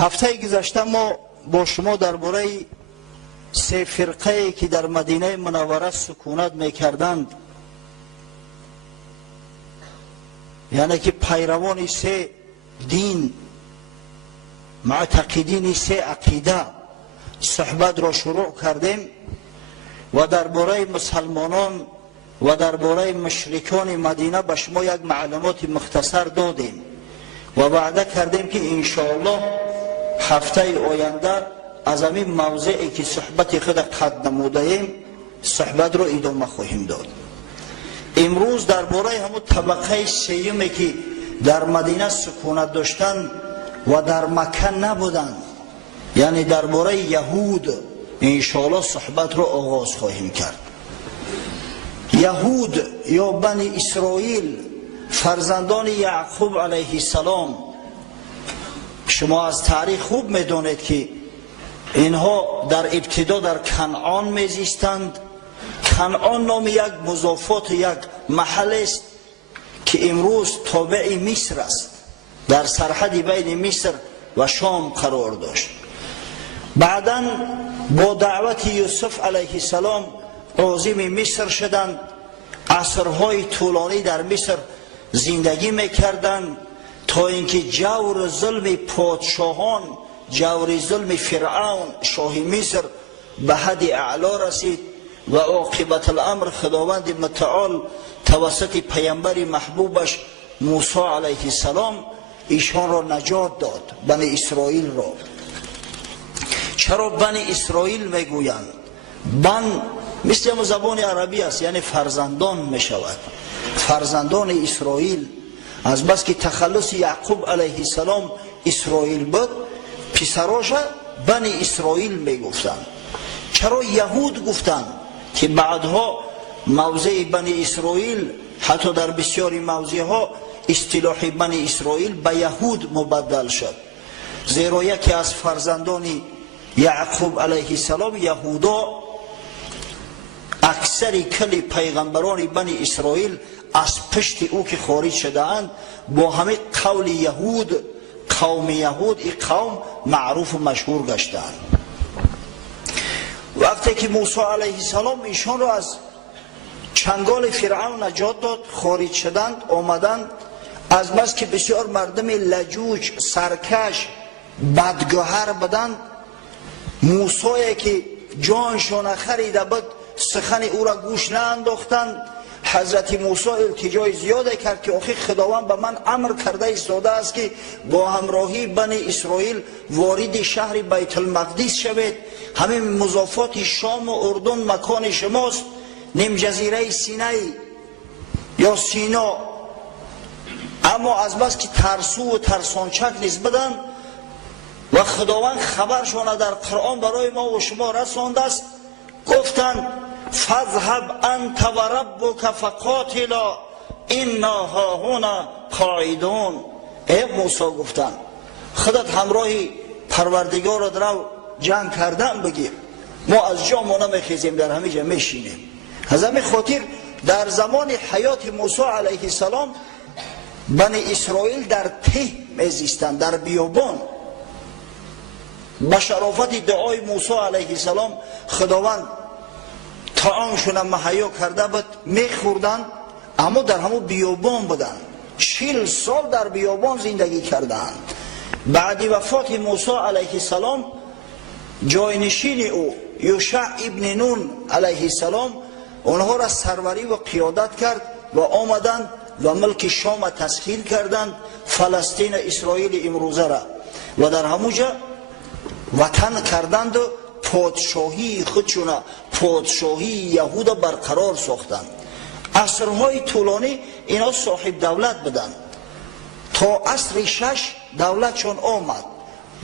هفته گذشته ما با شما درباره سه فرقه که در مدینه منوره سکونت میکردند، یعنی که پیروان سه دین، معتقدین سه عقیده صحبت را شروع کردیم و درباره مسلمانان و درباره مشرکان مدینه به شما یک معلومات مختصر دادیم و وعده کردیم که انشاءالله هفته آینده از همین موضعی که صحبت خود قد نموده ایم صحبت را ادامه خواهیم داد. امروز درباره همون طبقه سیمی که در مدینه سکونت داشتند و در مکه نبودند، یعنی درباره یهود انشاءالله صحبت را آغاز خواهیم کرد. یهود یا بنی اسرائیل فرزندان یعقوب علیه السلام، شما از تاریخ خوب میدونید که اینها در ابتدا در کنعان میزیستند. کنعان نام یک مضافات یک محل است که امروز تابع مصر است، در سرحد بین مصر و شام قرار داشت. بعداً با دعوت یوسف علیه السلام عازم مصر شدند، عصرهای طولانی در مصر زندگی میکردند تا اینکه جور ظلم پادشاهان، جور ظلم فرعون شاه مصر به حد اعلا رسید و عاقبت الامر خداوند متعال توسط پیامبر محبوبش موسی علیه السلام ایشان را نجات داد، بنی اسرائیل را. چرا بنی اسرائیل میگویند؟ بن مثل زبان عربی است، یعنی فرزندان می شود. فرزندان اسرائیل، از بس که تخلص یعقوب علیه السلام اسرائیل بود، پسراش بنی اسرائیل می گفتند. چرا یهود گفتند؟ که بعدها موضع بنی اسرائیل حتی در بسیاری موضع ها اصطلاح بنی اسرائیل به یهود مبدل شد، زیرا یکی از فرزندان یعقوب علیه السلام یهودا اکثر کل پیغمبران بنی اسرائیل از پشت او که خارج شده اند با همه قول یهود، قوم یهود، این قوم معروف و مشهور گشتند. وقتی که موسی علیه السلام ایشان را از چنگال فرعون نجات داد، خارج شدند، آمدند، از بس که بسیار مردم لجوج، سرکش، بدگوهر بدند، موسی که جانشان خریده بود سخن او را گوش نانداختند. حضرت موسی التجای زیاده کرد که آخه خداوند به من امر کرده ایستاده است که با همراهی بنی اسرائیل وارد شهر بیت المقدس شوید، همین مضافات شام و اردن مکان شماست، نیم جزیره سینه یا سینا. اما از بس که ترسو و ترسانچک نسبتند و خداوند خبرشان در قرآن برای ما و شما رسانده است، گفتند فاذهب انت و ربک فقاتلا انا هاهنا قاعدون. ای موسی گفتند خودت همراه پروردگار را درو جنگ کردن بگیر، ما از جا ما نمیخیزیم، در همه جا میشینیم. از همین خاطر در زمان حیات موسی علیه السلام بنی اسرائیل در ته میزیستند، در بیابان. به شرافت دعای موسی علیه السلام خداوند طعامشون مهیا کرده بود، میخوردن، اما در همون بیابان بودن، 40 سال در بیابان زندگی کردند. بعد وفات موسی علیه السلام جاینشین او یوشع ابن نون علیه السلام اونها را سروری و قیادت کرد و آمدند و ملک شام تسخیر کردند، فلسطین اسرائیل امروزه را، و در همونجا وطن کردند و پادشاهی خودشون، پادشاهی یهود برقرار ساختند. عصرهای طولانی اینا صاحب دولت بدن تا عصر 6 دولتشون آمد.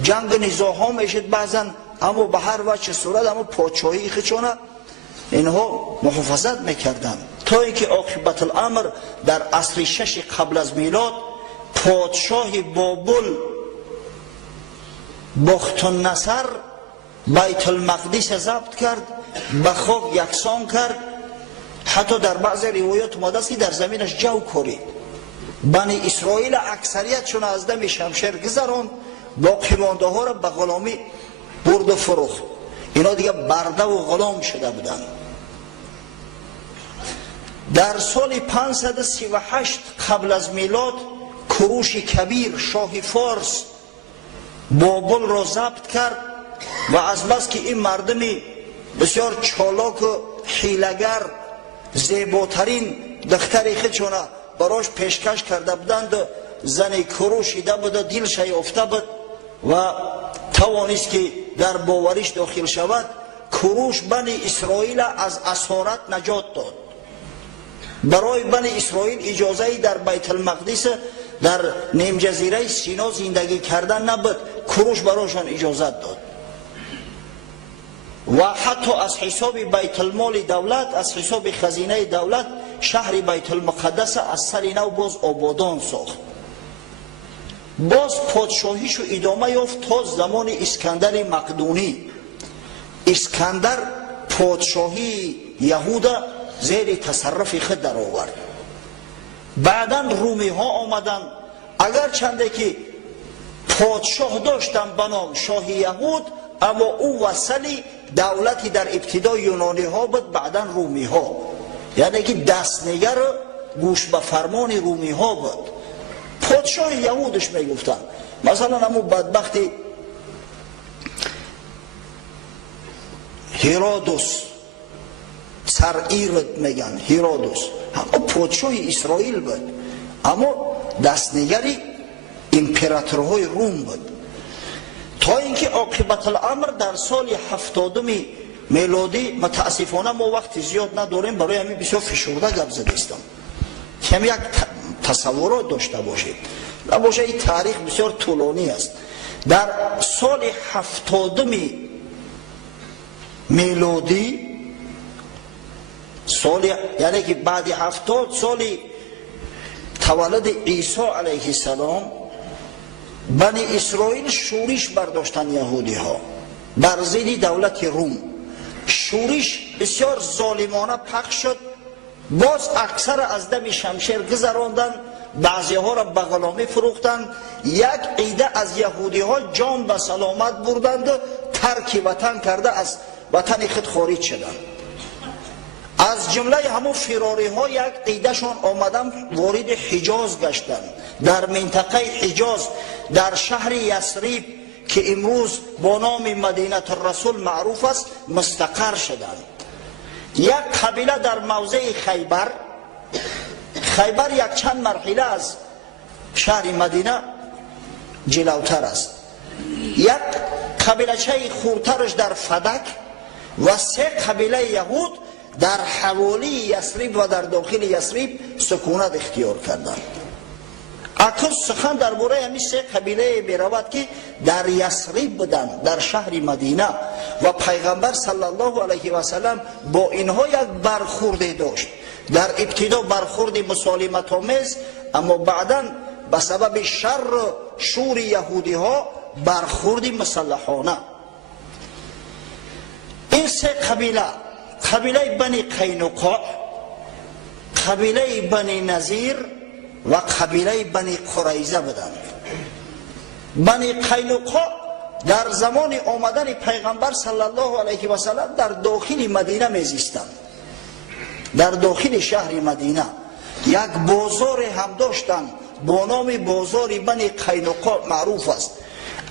جنگ نزاها میشد بعضن، اما به هر وجه صورت اما پادشاهی خودشون اینها محافظت میکردن تا اینکه عاقبت الامر در عصر 6 قبل از میلاد پادشاه بابل بختالنصر بیت المقدس ضبط کرد، به خاک یکسان کرد. حتی در بعض روایات اومده است که در زمینش جو کرید. بنی اسرائیل اکثریتشون از دم شمشیر گذراند باقی مانده ها را به غلامی برد و فروخت. اینا دیگه برده و غلام شده بودن. در سال 538 قبل از میلاد کوروش کبیر شاه فارس بابل را ضبط کرد و از بس که این مردمی بسیار چالاک و حیله‌گر زیباترین دختری خودشون براش پیشکش کرده بودند و زن کوروش دیده بود و دلش یافته بود و توانست که در باوریش داخل شود. کوروش بنی اسرائیل از اسارت نجات داد. برای بنی اسرائیل اجازه در بیت المقدس در نیم جزیره سینا زندگی کردن نبود. کوروش برایشان اجازت داد و حتی از حساب بیت المال دولت، از حساب خزینه دولت، شهر بیت المقدس از سر نو باز آبادان ساخت. باز پادشاهیشو ادامه یافت تا زمان اسکندر مقدونی. اسکندر پادشاهی یهودا زیر تصرف خود در آورد. بعدا رومی ها آمدن، اگر چنده که پادشاه داشتن به نام شاه یهود، اما او وصلی دولتی در ابتدا یونانی ها بود، بعدا رومی ها، یعنی که دستنگر گوش به فرمان رومی ها بود. پادشاه یهودش میگفتن. مثلا همون بدبختی هیرودوس، سر ایرد میگن هیرودوس، اما پادشاه اسرائیل بود، اما دستنگری امپراتورهای روم بود. تا اینکه عاقبت الامر در سال 70 میلادی، متاسفانه ما وقت زیاد نداریم، برای همین بسیار فشرده گپ زدم، کم یک تصورات داشته باشید، نباشه این تاریخ بسیار طولانی است. در سال 70 میلادی، سال یعنی که بعد 70 سال تولد عیسی علیه السلام، بنی اسرائیل شورش برداشتن یهودی ها بر ضد دولت روم. شورش بسیار ظالمانه پخش شد. باز اکثر از دم شمشیر گذراندن، بعضی ها را به غلامی فروختند. یک عده از یهودی ها جان به سلامت بردند و ترک وطن کرده از وطن خود خارج شدند. از جمله همون فراری ها یک عده شان آمدن وارد حجاز گشتند. در منطقه حجاز در شهر یثرب که امروز با نام مدینه الرسول معروف است مستقر شدند. یک قبیله در موضع خیبر، خیبر یک چند مرحله از شهر مدینه جلوتر است، یک قبیله‌چه خورترش در فدک و 3 قبیله یهود در حوالی یثرب و در داخل یثرب سکونت اختیار کردند. اکنون سخن درباره همین 3 قبیله میرود که در یثرب بودند، در شهر مدینه، و پیغمبر صلی الله علیه و سلم با اینها یک برخورد داشت. در ابتدا برخورد مسالمت آمیز، اما بعدا به سبب شر شور یهودی ها برخورد مسلحانه. این 3 قبیله، قبیله بنی قینقاع، قبیله بنی نظیر و قبیله بنی قریظه بودند. بنی قینقاع در زمان آمدن پیغمبر صلی الله علیه و سلم در داخل مدینه میزیستند. در داخل شهر مدینه یک بازار هم داشتند با نام بازار بنی قینقاع معروف است.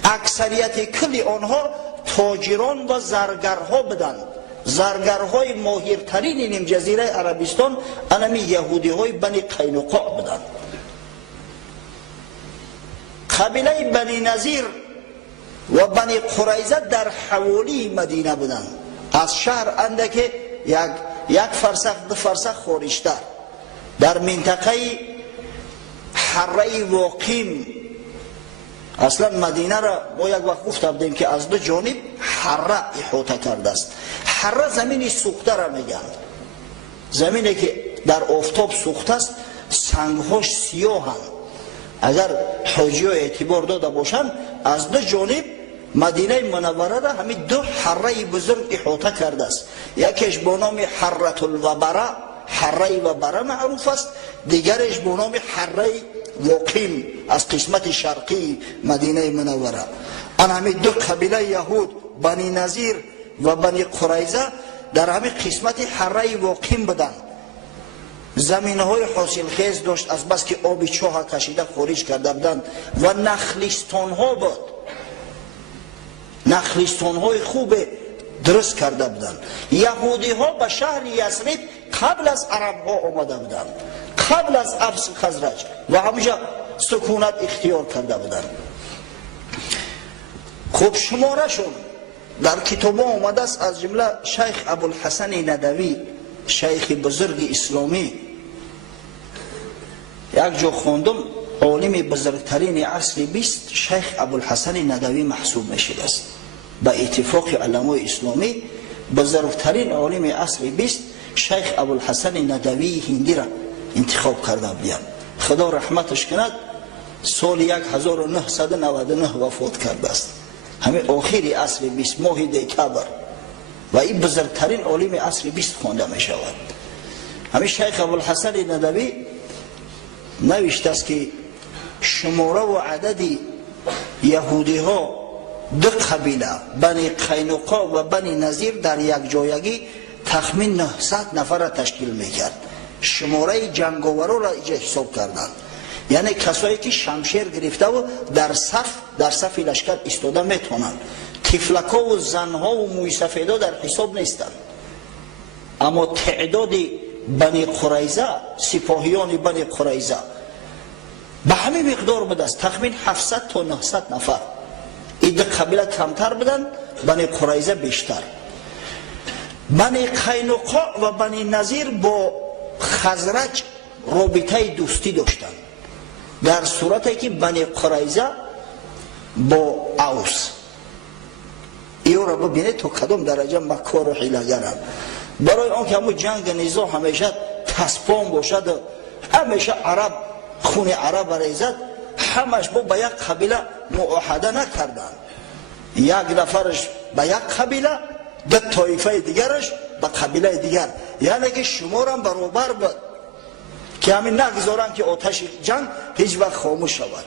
اکثریت کل آنها تاجران و زرگرها بودند. زرگرهای ماهرترین نیم جزیره عربستان انمی یهودی های بنی قینقاع بودند. قبیله بنی نظیر و بنی قریظه در حوالی مدینه بودند، از شهر اندک یک فرسخ 2 فرسخ خارجتر، در منطقه حره واقیم. اصلا مدینه را ما یک وقت گفته بودیم که از 2 جانب حره احاطه کرده است. حره زمین سوخته را میگن، زمینی که در آفتاب سوخته است، سنگهاش سیاهند. اگر حاجی ها اعتبار داده باشند، از 2 جانب مدینه منوره را همین 2 حره بزرگ احاطه کرده است. یکیش با نام حره الوبره، حره وبره معروف است، دیگرش با نام حره واقیم از قسمت شرقی مدینه منوره. آن همین دو قبیله یهود بنی نظیر و بنی قریظه در همین قسمت حره واقیم بودن. زمینه های حاصل خیز داشت از بس که آب چاه کشیده خارج کرده بودند و نخلستان ها بود، نخلستان های خوب درست کرده بودند. یهودی ها به شهر یثرب قبل از عرب ها آمده بودند، قبل از اوس خزرج، و همونجا سکونت اختیار کرده بودند. خوب شماره شون در کتاب آمده است، از جمله شیخ ابوالحسن ندوی، شیخ بزرگ اسلامی، یک جا خوندم عالم بزرگترین عصر 20 شیخ ابوالحسن ندوی محسوب میشد است. به اتفاق علمای اسلامی بزرگترین عالم عصر 20 شیخ ابوالحسن ندوی هندی را انتخاب کرده بودند. خدا رحمتش کند، سال 1999 وفات کرده است، همه آخری عصر 20 ماه دکبر، و این بزرگترین عالم عصر 20 خوانده می شود. همین شیخ ابوالحسن ندوی نوشته است که شماره و عدد یهودی ها دو قبیله بنی قینقاع و بنی نظیر در یک جایگی تخمین 900 نفر را تشکیل میکرد. شماره جنگاورا را اینجا حساب کردند، یعنی کسایی که شمشیر گرفته و در صف لشکر ایستاده میتونند. طفلکا و زنها و موی سفیدا در حساب نیستند. اما تعداد بنی قریظه، سپاهیان بنی قریظه به همین مقدار بود است، تخمین 700 تا 900 نفر. این دو قبیله کمتر بودند، بنی قریظه بیشتر. بنی قینقاع و بنی نظیر با خزرج رابطه دوستی داشتند، در صورتی که بنی قریظه با اوس. ایو را ببینید تو کدام درجه مکار و حیله‌گرند. برای آن که همون جنگ نیزا همیشه تسپان باشد، همیشه عرب خون عرب ریزد، همش با یک قبیله معاهده نکردند. یک نفرش به یک قبیله، دو طایفه دیگرش به قبیله دیگر، یعنی که شما را برابر بود که همین نگذارن که آتش جنگ هیچ وقت خاموش شود.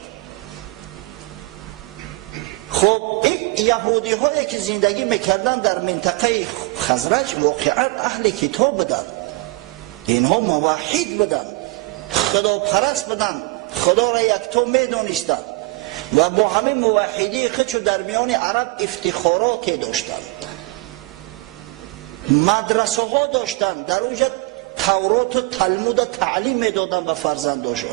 خب این یهودی هایی که زندگی میکردن در منطقه خزرج واقعا اهل کتاب بودن، اینها موحد بودن، خدا پرست بودن، خدا را یکتا میدانستند و با همه موحدی خودشو در میان عرب افتخاراتی داشتند. مدرسه ها داشتند، در اونجا تورات و تلمود تعلیم میدادن به فرزنداشون.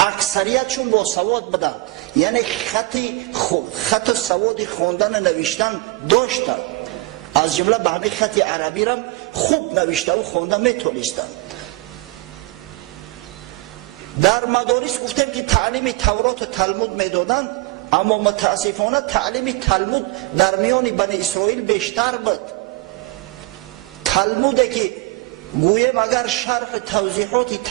اکثریتشون با سواد بودن، یعنی خط سواد خواندن نوشتن داشتن، از جمله به همین خط عربی را خوب نوشته و خوانده میتونستن. در مدارس گفتم که تعلیم تورات و تلمود میدادن، اما متاسفانه تعلیم تلمود در میان بنی اسرائیل بیشتر بود. تلمودی که گویم اگر شرح توضیحات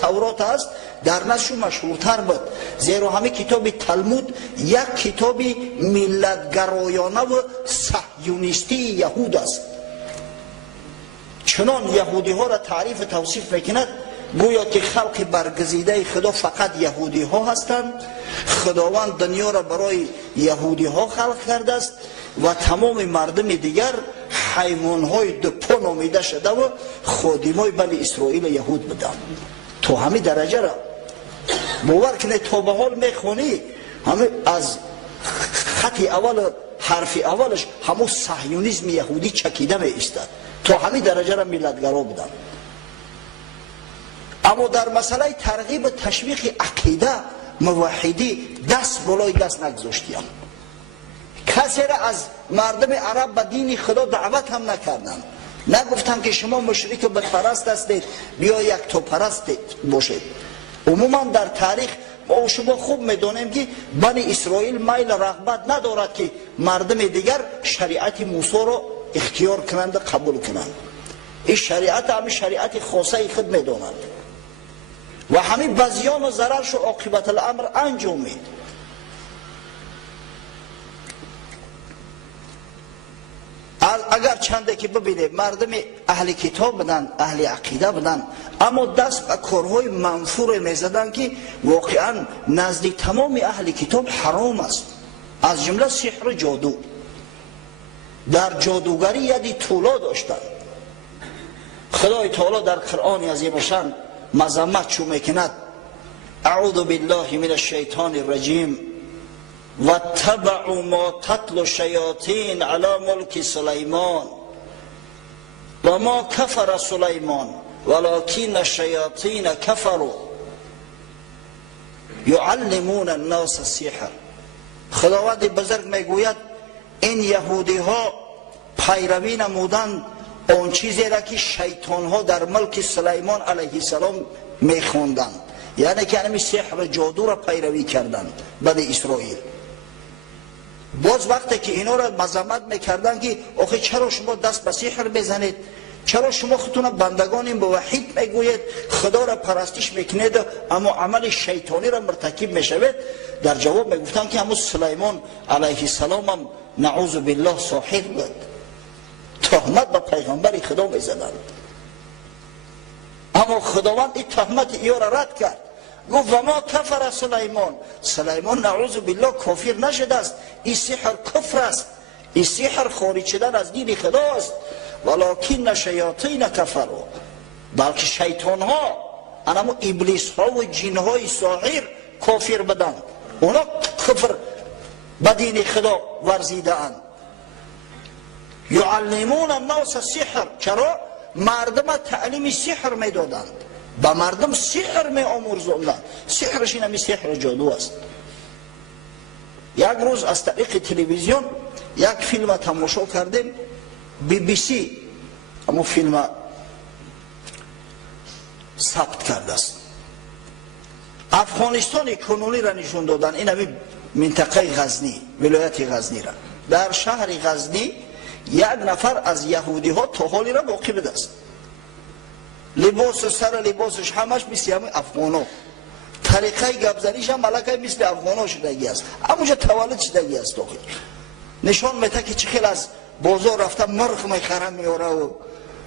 تورات است در نزدشون مشهورتر بود، زیرا همه کتاب تلمود یک کتاب ملتگرایانه و صهیونیستی یهود است. چنان یهودی ها را تعریف توصیف میکند گویا که خلق برگزیده خدا فقط یهودی ها هستند. خداوند دنیا را برای یهودی ها خلق کرده است و تمام مردم دیگر حیوان های دو پا نامیده شده و خادمای بنی اسرائیل یهود بودند. تو همین درجه را باور کنید، تا به حال میخونی همه از خط اول حرف اولش همون صهیونیسم یهودی چکیده می ایستد. تا همین درجه را ملتگرا بودند. اما در مسئله ترغیب و تشویق عقیده موحدی دست بالای دست نگذاشتیم. کسی را از مردم عرب به دین خدا دعوت هم نکردند. نگفتند که شما مشرک و بتپرست هستید، بیا یک تو پرست باشید. عموما در تاریخ ما شما خوب میدونیم که بنی اسرائیل میل رغبت ندارد که مردم دیگر شریعت موسی را اختیار کنند و قبول کنند. این شریعت همین شریعت خاصه خود میدونند و همین بزیان و ضررش و عاقبت الامر انجام مید. اگر چنده که ببینه مردم اهل کتاب بدن، اهل عقیده بدن، اما دست به کارهای منفور میزدن که واقعا نزد تمام اهل کتاب حرام است، از جمله سحر جادو. در جادوگری یدی طولا داشتن. خدای تعالی در قرآن عظیم شان مذمت چو میکند: اعوذ بالله من الشیطان الرجیم واتبعوا ما تتلو الشیاطین علی ملک سلیمان و ما کفر سلیمان ولکن الشیاطین کفروا یعلمون الناس السحر. خداوند بزرگ میگوید این یهودی ها پیروی نمودند اون چیزی را که شیطان ها در ملک سلیمان علیه السلام میخوندند، یعنی که همین سحر جادو را پیروی کردند بنی اسرائیل. باز وقتی که اینا را مذمت میکردن که آخه چرا شما دست به سحر بزنید، چرا شما خودتون بندگان به وحید میگوید، خدا را پرستش میکنید اما عمل شیطانی را مرتکب میشوید، در جواب میگفتن که همون سلیمان علیه السلام هم نعوذ بالله ساحر بود، تهمت به پیغمبر خدا میزدند. اما خداوند این تهمت ایو را رد کرد، گفت و ما کفر سلیمان. سلیمان نعوذ بالله کافر نشده است، این سحر کفر است، این سحر خارج شدن از دین خدا است. ولکن شیاطین کفروا، بلکه شیطان ها، انمو ابلیس ها و جن های ساحر کافر بدند، اونا کفر به دین خدا ورزیده اند. یعلمون الناس السحر، چرا؟ مردم تعلیم سحر می دادند، به مردم سحر می آموزاندند. سحرش این همی سحر جادو است. یک روز از طریق تلویزیون یک فیلم تماشا کردیم، BBC اما فیلم ثبت کرده است. افغانستان کنونی را نشون دادن، این همی منطقه غزنی، ولایت غزنی را. در شهر غزنی یک نفر از یهودی ها تا حالی را واقع است، لباس سر لباسش همش مثل همه افغانا، طریقه گپزنیش هم ملکه مثل افغانا شدگی است، همونجا تولد شدگی است. داخل نشان میده که چه خیلی از بازار رفته مرغ میخره میاره و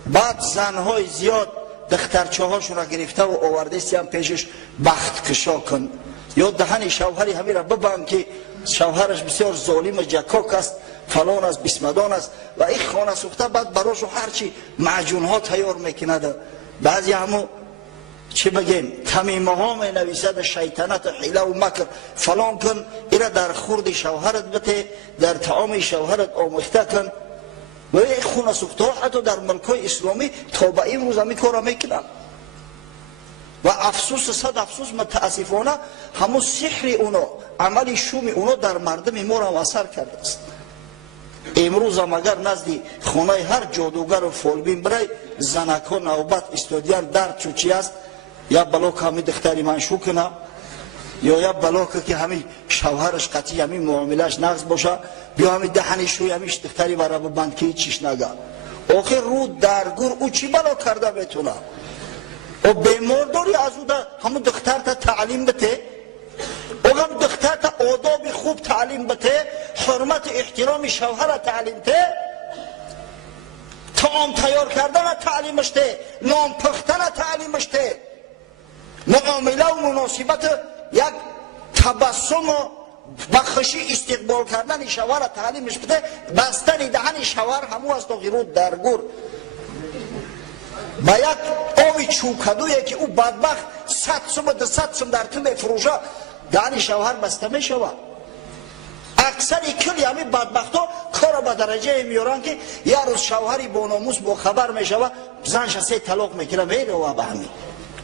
بعد زنهای زیاد دخترچه هاشون را گرفته و آورده سی هم پیشش بخت کشا کن، یا دهن شوهری همین را ببند که شوهرش بسیار ظالم جکاک است، فلان است، بسمدان است و این خانه سوخته. بعد براشو هرچی معجون ها تیار میکند، بعضی همو چه بگیم تمیمه ها می نویسد شیطنت حیله و مکر فلان کن، ایره در خورد شوهرت بته، در طعام شوهرت آموخته کن. و این خانه سوخته ها حتی در ملکای اسلامی تا به این روز همی کارا میکنن. و افسوس صد افسوس متاسفانه همون سحر اونا، عمل شوم اونا در مردم ما را اثر کرده است. امروز هم اگر نزدی خانه هر جادوگر و فالبین برای زنک ها نوبت استودیان درد چوچی است، یا بلاک همی دختری منشو کنه، یا بلاک که همی شوهرش قطعی همی معاملش نقص باشه، بیا همی دهنشوی همیش دختری برای بند که چیش نگه. آخر رو درگور او چی بلا کرده بتونه؟ و بیمار داری از او همون دختر تا تعلیم بته، و هم دختر تا آداب خوب تعلیم بته، حرمت احترام شوهر تعلیم ته، طعام تیار کردن تعلیمش ته، نام پختن تعلیمش ته، معامله و مناسبت یک تبسم و بخشی استقبال کردن شوهر تعلیمش بده، بستن دهن شوهر همو از غیرود درگور با یک آوی چوکدویی که او بدبخت 100 سوم و 200 سوم در تو میفروشه، دهن شوهر بسته میشود. اکثر کلی همین بدبخت ها کار به درجه میارن که یه روز شوهری با ناموس با خبر میشود، زنش 3 طلاق میکنه میره و به همین.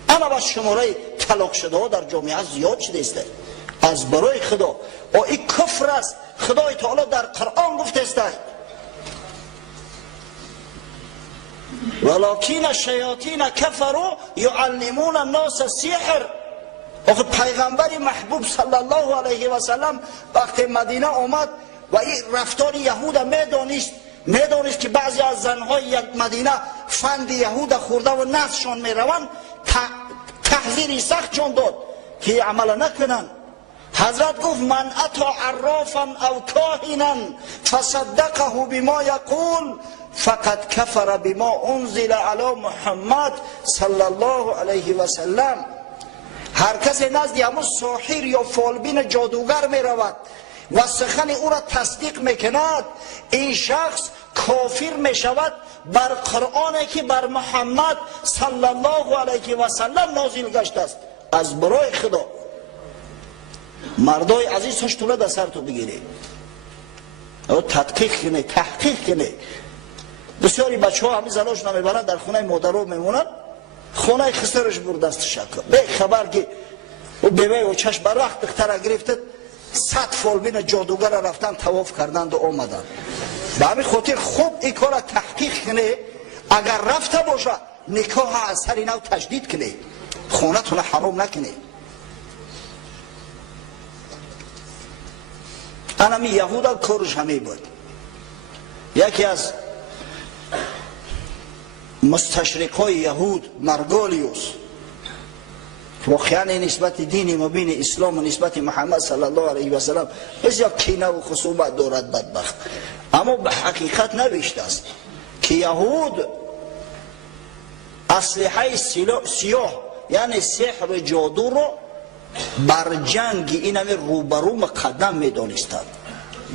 اما با شماره طلاق شده ها در جامعه زیاد شده است. از برای خدا و این کفر است. خدای تعالی در قرآن گفته است ولکن الشیاطین کفروا یعلمون الناس السحر. آخه پیغمبر محبوب صلی الله علیه و سلم وقتی مدینه آمد و این رفتار یهود میدانست که بعضی از زنهای یک مدینه فند یهود خورده و نفسشان میروند، تحذیری سخت چون داد که عمل نکنن. حضرت گفت من اتا عرافا او کاهنا فصدقه بما یقول فقد کفر بما انزل علی محمد صلی الله علیه و سلم. هر کسی نزد همون ساحر یا فالبین جادوگر می رود و سخن او را تصدیق میکند، این شخص کافر می شود بر قرآنی که بر محمد صلی الله علیه و سلم نازل گشته است. از برای خدا مردای عزیز هشتونه در سر تو بگیری، تدقیق کنه، تحقیق کنه. بسیاری بچه ها همین زناش نمیبرند، در خونه مادرها میمونند، خونه خسرش برده است شکل به خبر که او بیوه و چشم بر وقت دختر گرفته 100 فالبین جادوگر رفتن طواف کردند و آمدند. به همین خاطر خوب این کار تحقیق کنه، اگر رفته باشه نکاح از سر نو تجدید کنه، خونه تونه حرام نکنه. انمی یهودا کارش همه بود. یکی از مستشرقای یهود مارگالیوس واقعا نسبت دین مبین اسلام و نسبت محمد صلی الله علیه و سلم بسیار کینه و خصومت دارد بدبخت، اما به حقیقت نوشته است که یهود اسلحه سیاه یعنی سحر جادو رو بر جنگ این همه روبرو مقدم میدانستند.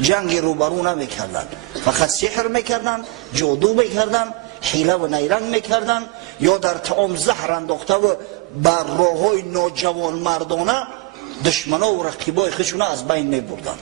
جنگ روبرو نمیکردن، فقط سحر میکردن، جادو میکردن، حیله و نیرنگ میکردن، یا در طعام زهر انداخته و بر راههای ناجوان مردانه دشمنا و رقیبای خودشون از بین میبردن.